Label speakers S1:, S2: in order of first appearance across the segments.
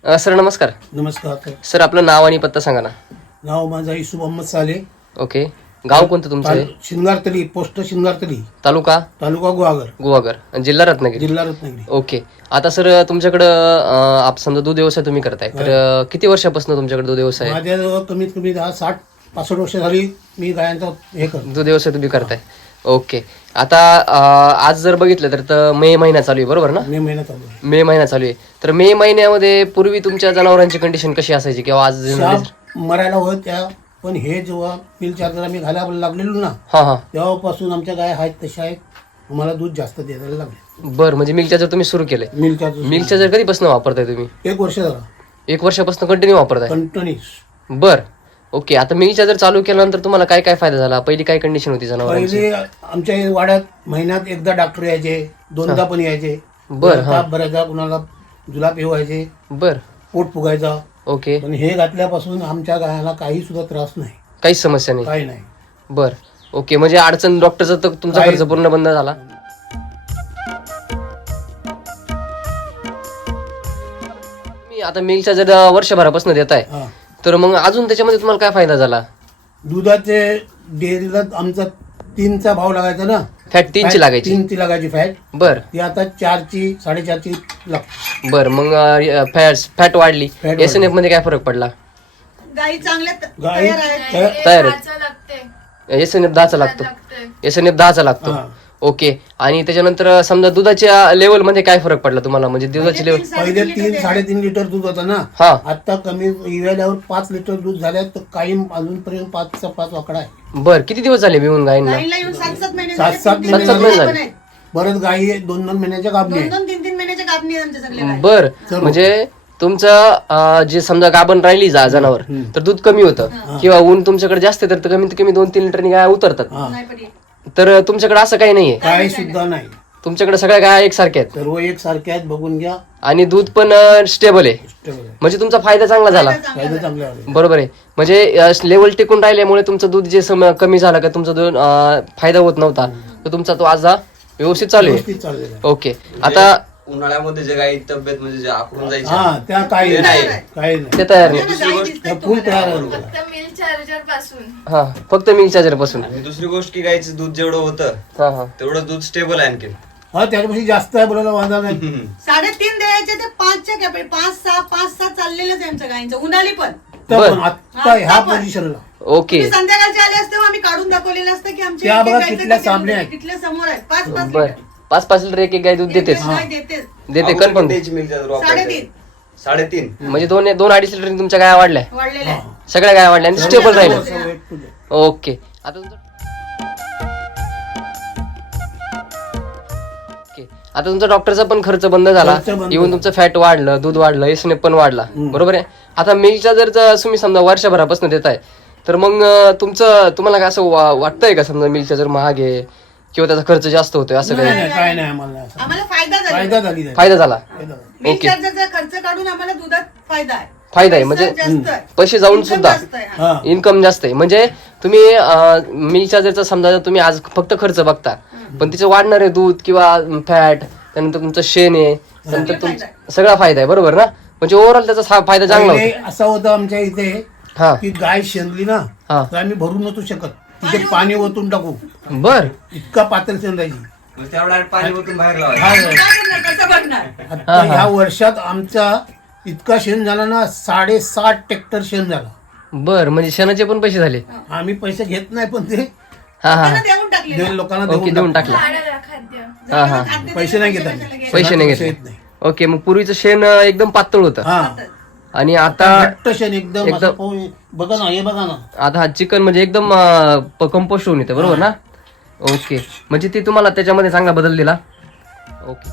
S1: Sir नमस्कार.
S2: नमस्कार.
S1: Sir आपलं नाव आणि पत्ता सांगा ना.
S2: नाव माझा युसुफ अहमद साले.
S1: ओके. गाव कोणतं तुमचं?
S2: शिंगारतली, पोस्ट शिंगारतली,
S1: तालुका
S2: गुहागर,
S1: गुहागर, जिल्हा रत्नागिरी.
S2: जिल्हा रत्नागिरी.
S1: ओके. आता सर तुमच्याकडं आप समजा दूध व्यवसाय तुम्ही करताय तर किती वर्षापासून तुमच्याकडे दूध व्यवसाय आहे?
S2: माझ्याजवळ कमीत कमी 60-65 वर्ष झाली मी गायांचा हे करतो.
S1: दूध व्यवसाय तुम्ही करताय. ओके. आता आज जर बघितलं तर मे महिना चालू आहे बरोबर ना?
S2: मे महिना चालू आहे.
S1: मे महिना चालू आहे तर मे महिन्यामध्ये पूर्वी तुमच्या जनावरांची कंडिशन कशी असायची किंवा आज
S2: मरायला होत्या, पण हे जेव्हा मिल चार्जर आम्ही घालायला लागलेलो ना,
S1: हा
S2: तेव्हापासून आमच्या गाय आहेत तशा आहेत, आम्हाला दूध जास्त द्यायला लागले.
S1: बरं, म्हणजे मिल्क चार्जर तुम्ही सुरू केलंय. मिल्क चार्जर कधीपासून वापरताय तुम्ही?
S2: 1 वर्ष झाला.
S1: 1 वर्षापासून कंटिन्यू वापरताय?
S2: कंटिन्यूस.
S1: बर. ओके. आता मिल्क चार्जर चालू केल्यानंतर तुम्हाला काय काय फायदा झाला? पहिली काय कंडिशन होती जनावरांची?
S2: पहिले आमच्या वाड्यात महिन्यात एकदा डॉक्टर यायचे, 2दा पण यायचे.
S1: बर. हा.
S2: बऱ्याचदा कुणाला जुलाब येवायचे,
S1: बर.
S2: पोट फुगायचा.
S1: ओके.
S2: पण हे घातल्यापासून आमच्या गायांना काही सुद्धा त्रास नाही,
S1: काहीच समस्या नाही.
S2: काही नाही.
S1: बर. ओके. म्हणजे अडचण डॉक्टरचा तर तुमचा खर्च पूर्ण बंद झाला. मी आता मिल्क चार्जर वर्षभरापासून देताय
S2: हा.
S1: तर मग अजून त्याच्यामध्ये तुम्हाला काय फायदा झाला?
S2: दुधाचे डेअरीला आमचा 3चा भाव लागायचा ना,
S1: फॅट 3ची लागायची.
S2: 3ची लागायची फॅट.
S1: बर.
S2: ती आता 4ची 4.5ची लागते.
S1: बर. मग फॅट वाढली. एसएनएफ मध्ये काय फरक पडला?
S3: गाई चांगल्या
S2: गाई
S1: तयार एसएनएफ 10चा लागतो. एसएनएफ 10चा लागतो.
S2: हा.
S1: ओके. आणि त्याच्यानंतर समजा दुधाच्या लेवल मध्ये काय फरक पडला तुम्हाला? म्हणजे दुधाची लेवल
S2: पहिले 3-3.5 लिटर दूध होतं ना,
S1: हा.
S2: आता कमी इव्याल्यावर 5 लिटर दूध झाल्या, तर काही अजूनपर्यंत 5चा 5 आकडा आहे.
S1: बर. किती दिवस झाले मिळून गायींना?
S3: गाईला येऊन 7-7 महिने
S2: 7-7
S3: झाले.
S1: महिने झाले.
S2: बरंच गाई 2-2 महिन्याच्या गाभणी आहे.
S3: 2-3 महिन्याच्या कापणी आहे आमच्या सगळ्या गाई.
S1: बर.
S2: सर्व.
S1: म्हणजे तुमचं जे समजा गाभण राहिली जनावर तर दूध कमी होतं किंवा ऊन तुमच्याकडे जास्त आहे तर कमीत कमी 2-3 लिटरनी गाय उतरतात.
S2: हा.
S3: नाही पण ये.
S1: तर तुमच्याकडे असं काही नाहीये.
S2: काही सुद्धा नाही,
S1: तुमच्याकडे सगळ्या गाय एकसारख्या आहेत
S2: सर्व एकसारखे आहेत. बघून घ्या.
S1: आणि दूध पण स्टेबल आहे.
S2: स्टेबल आहे.
S1: म्हणजे तुमचा फायदा चांगला झाला.
S2: फायदा चांगला आहे.
S1: बरोबर आहे. म्हणजे लेवल टिकून राहिल्यामुळे तुमचं दूध जे कमी झालं का तुमचा दूध फायदा होत नव्हता तर तुमचा तो आज व्यवस्थित चालू आहे.
S2: व्यवस्थित चाललेलं आहे.
S1: ओके. आता
S4: उन्हाळ्यामध्ये जे काही तब्येत म्हणजे जे आखडून जायची
S2: हा, त्या काही
S4: ते
S2: नाही,
S4: नाही.
S2: काही नाही.
S1: ते तयार नाही.
S4: दुसरी गोष्ट
S2: त्या फुल तयार आहे.
S5: फक्त मिल्क चार्जर पासून
S1: हा. फक्त मिल्क चार्जर पासून.
S4: आणि दुसरी गोष्ट की गायचं दूध जेवढं होतं
S1: हा हा.
S4: तेवढं दूध स्टेबल आहे आणखी.
S2: हा, त्याच्यापेक्षा जास्त आहे, बोलायला वांधा नाही.
S3: 3.5 द्यायचे ते 5च्या कॅपे 5-6 चाललेलंच आहे आमच्या गाईंचं. उन्हाळी पण
S2: तर
S1: बर.
S2: पण आता ह्या पोझिशनला
S1: ओके.
S3: तुम्ही संध्याकाळचे आले असते आम्ही काढून दाखवलेलं असतं की आमच्या
S2: त्या
S3: एक-एक
S2: बघा
S3: गाईचं
S2: कितल्या
S3: किती
S2: सामने
S3: दूध आहे.
S2: आहेत.
S3: कितल्या समोर आहेत. 5-5
S1: बर.
S3: लिटर.
S1: 5-5 लिटर एक गाय दूध देतेच.
S3: गाय देतेच.
S1: देते
S4: अगोदर
S1: कन्फर्म.
S4: द्यायची मिल्क चार्जर वापरायचं.
S3: 3.5
S1: म्हणजे 2-2.5 लिटर तुमच्या गाया वाढल्या.
S3: वाढलेले आहे.
S1: सगळ्या गाया वाढल्या आणि स्टेबल राहिल्या.
S2: सर्व एक to Z.
S1: ओके. आता तुमचं ओके. आता तुमचा डॉक्टरचा पण खर्च बंद झाला.
S2: खर्च बंद
S1: इव्हन
S2: झाला.
S1: तुमचं फॅट वाढलं, दूध वाढलं, एसएनएफ पण वाढला. बरोबर आहे. आता मिल्कचा जर तुम्ही समजा वर्षभरापासून देताय तर मग तुम्हाला काय असं वाटतंय का समजा मिल्कचा जर महाग आहे किंवा त्याचा खर्च जास्त होतोय असं
S2: नाही,
S1: काही?
S2: नाही, काय नाही आम्हाला नाही असं.
S3: आम्हाला फायदा झाला.
S2: फायदा झाली नाही.
S1: फायदा झाला.
S2: फायदा झाला.
S3: Milk
S1: okay.
S3: चार्जरचा खर्च काढून आम्हाला दुधात फायदा आहे.
S1: फायदा आहे म्हणजे
S3: पैसा जास्त आहे.
S1: पैसे जाऊन
S3: Income
S1: सुद्धा
S3: जास्त आहे, हा.
S2: हा.
S1: इन्कम जास्त आहे. म्हणजे तुम्ही मिल्क चार्जरचा समजा तुम्ही आज फक्त खर्च बघता पण तिचं वाढणार आहे दूध किंवा फॅट, त्यानंतर तुमचं शेण आहे, त्यानंतर तुमचा सगळा फायदा आहे. बरोबर ना? म्हणजे ओव्हरऑल त्याचा फायदा चांगला
S2: पहिले
S1: होता.
S2: असं होतं आमच्या इथे
S1: हा
S2: की गाय शेंदली ना,
S1: हा.
S2: तर आम्ही भरून नव्हतो शकत. तिथे पाणी ओतून टाकू,
S1: बर.
S2: इतका पातळ शेंदायची.
S4: म्हणजे त्यावेळेला पाणी ओतून बाहेर लावायचं.
S2: हा.
S3: काय करणार? कसं बघणार?
S2: आता ह्या वर्षात आमचा इतका शेण झाला ना, 7.5 ट्रॅक्टर शेण झाला.
S1: बर. म्हणजे शेणाचे पण पैसे झाले.
S2: आम्ही पैसे घेत नाही, पण ते
S1: हा हा.
S3: त्यांना देऊन टाकले.
S2: लोकांना
S1: ओके. देऊन टाकलं.
S5: झाडाला खाद्य.
S1: हा हा.
S2: पैसे नाही घेत आम्ही.
S1: पैसे नाही घेतले.
S2: येत नाही.
S1: ओके. मग पूर्वीचं शेण एकदम पातळ होतं
S2: हा.
S1: आणि आता
S2: घट्ट शेण एकदम असं बघा ना, हे बघा ना.
S1: आता हा चिकन म्हणजे एकदम कंपोस्ट होऊन येतं. बरोबर ना? ओके. म्हणजे ते तुम्हाला त्याच्यामध्ये चांगला बदल दिला. ओके.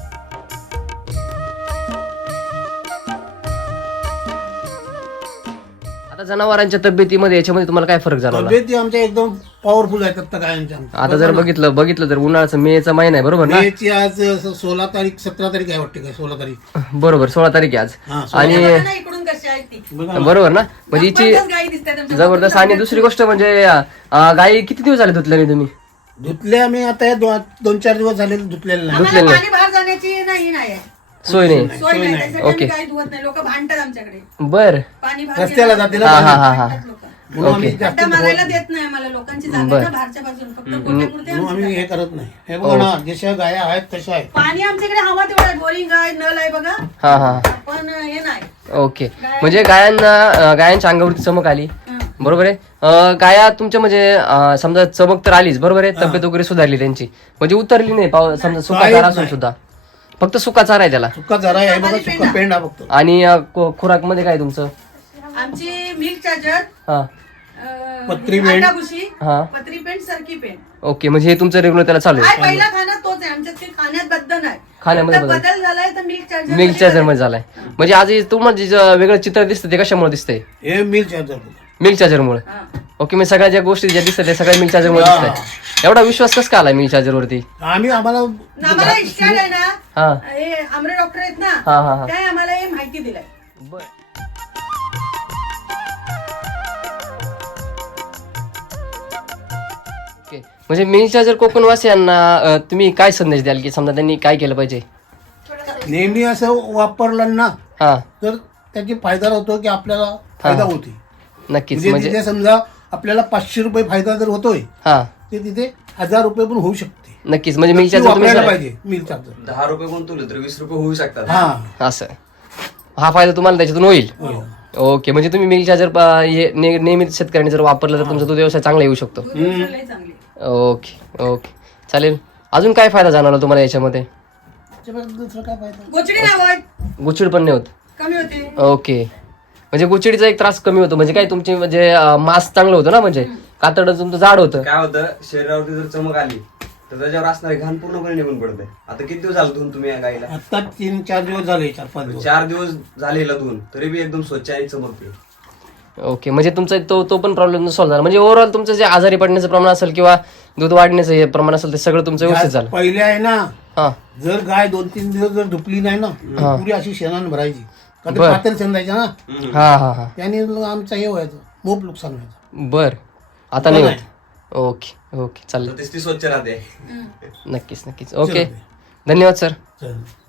S1: आता जनावरांच्या तब्येतीमध्ये याच्यामध्ये तुम्हाला काय फरक जाणवला?
S2: तब्येती आमच्या एकदम पॉवरफुल आहेत आता गायांच्या.
S1: आता जर बघितलं तर उन्हाळ्याचा मेचा महिना आहे. बरोबर ना?
S2: मेची आज 16 तारीख 17 तारीख आहे वाटते, काय 16 तारीख.
S1: बरोबर. 16 तारीख आहे आज.
S2: हा, 16.
S1: आणि
S3: बघा ना इकडून कशी आहे ती.
S2: बघा ना.
S1: बरोबर ना? म्हणजे हिची
S3: जबरदस्त गाई दिसतात आमच्या.
S1: जबरदस्त. आणि दुसरी गोष्ट म्हणजे गाई किती दिवस झाले धुतल्याने तुम्ही?
S2: धुतले आम्ही आता 2-4 दिवस झाले धुतलेले नाही.
S3: आम्हाला पाणी बाहेर जाण्याची नाही आहे.
S1: सोय नाही
S3: सोय नाही त्यासाठी
S1: ओके.
S3: आम्ही काही धुवत नाही. लोक भांडतात आमच्याकडे.
S1: बर
S3: पाणी
S2: रस्त्याला जाते ना
S1: हा हा हा हा
S3: भांडतात लोकं.
S2: म्हणून आम्ही
S1: ओके.
S2: जास्त
S3: खड्डा मारायला
S2: धुवत
S3: देत नाही आम्हाला. लोकांची
S1: बरं.
S3: जागा बाहेरच्या बाजून फक्त गोट्यापुरते
S2: म्हणून आम्ही
S3: आमची
S2: हे
S3: जागा.
S2: करत नाही. हे बघा ना जशा गाया आहेत तशा आहेत.
S3: पाणी आमच्याकडे हवा तेवढा आहे. बोरिंग आहे, नळ आहे बघा.
S1: हा हा
S3: पण हे नाही.
S1: ओके म्हणजे गायांच्या अंगावरती चमक आली
S3: हं.
S1: बरोबर आहे. गाया तुमच्या म्हणजे समजा चमक तर आलीच बरोबर आहे. तब्येत वगैरे सुधारली त्यांची म्हणजे उतरली नाही समजा सुका
S2: काहीच
S1: चारा असून
S2: नाही.
S1: सुद्धा फक्त सुका चारा आहे त्याला.
S2: सुका जरा आहे बघा सुका पेंडा फक्त.
S1: आणि खुराक मध्ये काय तुमचं
S3: आमची मिल्क चार्जर,
S1: हा
S2: पत्री पेंड.
S3: अंडाभुशी,
S1: हा
S3: पत्री पेंड, सरकी पेंड.
S1: ओके म्हणजे हे तुमचं रेग्युलर त्याला चालू आहे.
S3: काय पहिला खाना तोच आहे. आमच्यात काही खाण्यात बद्दल नाही.
S1: खाण्यामध्ये
S3: फक्त
S1: बदल.
S3: बदल झालाय तर मिल्क चार्जर
S1: मिल्क चार्जर मध्ये झालाय. म्हणजे आज हे तुम्हाला जे वेगळं चित्र दिसतं ते कशामुळे दिसतंय?
S2: हे मिल चार्जर.
S1: मिल्क चार्जर मुळे. ओके मी सगळ्या ज्या गोष्टी ज्या दिसतात त्या सगळ्या मिल्क चार्जर मुळे दिसतात. एवढा विश्वास कसा आला मिल्क चार्जर वरती?
S2: आम्हाला
S3: आम्हाला इन्स्टंट आहे ना,
S1: हा
S3: हे आमरे डॉक्टर आहेत
S1: हा, हा,
S3: ना,
S1: हा.
S3: काय आम्हाला हे माहिती दिलंय.
S1: बर ओके म्हणजे मिल्क चार्जर कोकणवासियांना तुम्ही काय संदेश द्याल की समजा त्यांनी काय केलं पाहिजे?
S2: नेहमी असं वापरलं ना
S1: हा
S2: तर त्याची फायदा होतो की आपल्याला फायदा होते.
S1: नक्कीच
S2: म्हणजे
S1: म्हणजे
S2: तिथे समजा आपल्याला 500 रुपये फायदा जर होतोय
S1: हा
S2: ते तिथे 1000 रुपये पण होऊ शकते.
S1: नक्कीच म्हणजे मिल्क
S2: ती
S1: चार्जर
S2: वापरायला
S1: तुम्ही
S2: पाहिजे मिल चार्जर.
S4: 10 रुपये गुंतवले तर 20 रुपये होऊ शकतात.
S2: हा
S1: असं हा फायदा तुम्हाला त्याच्यातून होईल. ओके म्हणजे तुम्ही मिल्क चार्जर नियमित शेतकऱ्यांनी जर वापरलं तर तुमचा दूध व्यवसाय चांगला येऊ शकतो.
S3: दूध व्यवसाय लय चांगली.
S1: ओके ओके चालेल. अजून काय फायदा जाणवला तुम्हाला याच्यामध्ये?
S2: त्याच्यामध्ये दुसरं काय फायदा?
S3: गोचडी नाही होत,
S1: गुचिड पण नाही होत.
S3: कमी होते.
S1: ओके म्हणजे गुचिडीचा एक त्रास कमी होतो म्हणजे काय तुमची म्हणजे मांस चांगलं होतं ना म्हणजे कातड तुमचं जाड होतं.
S4: काय होतं शरीरावरती जर चमक आली तर त्याच्यावर असणारी घाण पूर्णपणे निघून पडते. आता किती दिवस झाले धुवून तुम्ही या गाईला?
S2: आता 3-4 दिवस झाले 4-5 दिवस.
S4: 4 दिवस झाले हिला धुवून तरी बी एकदम स्वच्छ आणि चमकते.
S1: ओके म्हणजे तुमचा तो पण प्रॉब्लेम सॉल्व्ह झाला म्हणजे ओव्हरऑल तुमचं जे आजारी पडण्याचं प्रमाण असेल किंवा दूध वाढण्याचं हे प्रमाण असेल ते सगळं तुमचं व्यवस्थित झालं.
S2: पहिले आहे ना
S1: हा
S2: जर गाय 2-3 दिवस जर धुपली नाही ना
S1: हा.
S2: पुरी अशी शेणानं भरायची का ते
S1: बर.
S2: पातळ शेणायचं ना
S1: हा हा हा
S2: त्याने आमचं हे व्हायचं मोप नुकसान व्हायचं.
S1: बर आता नाही
S2: नाही.
S1: होत. ओके ओके चालेल
S4: तर ती स्वच्छ राहते.
S1: नक्कीच नक्कीच ओके धन्यवाद सर.
S2: चल.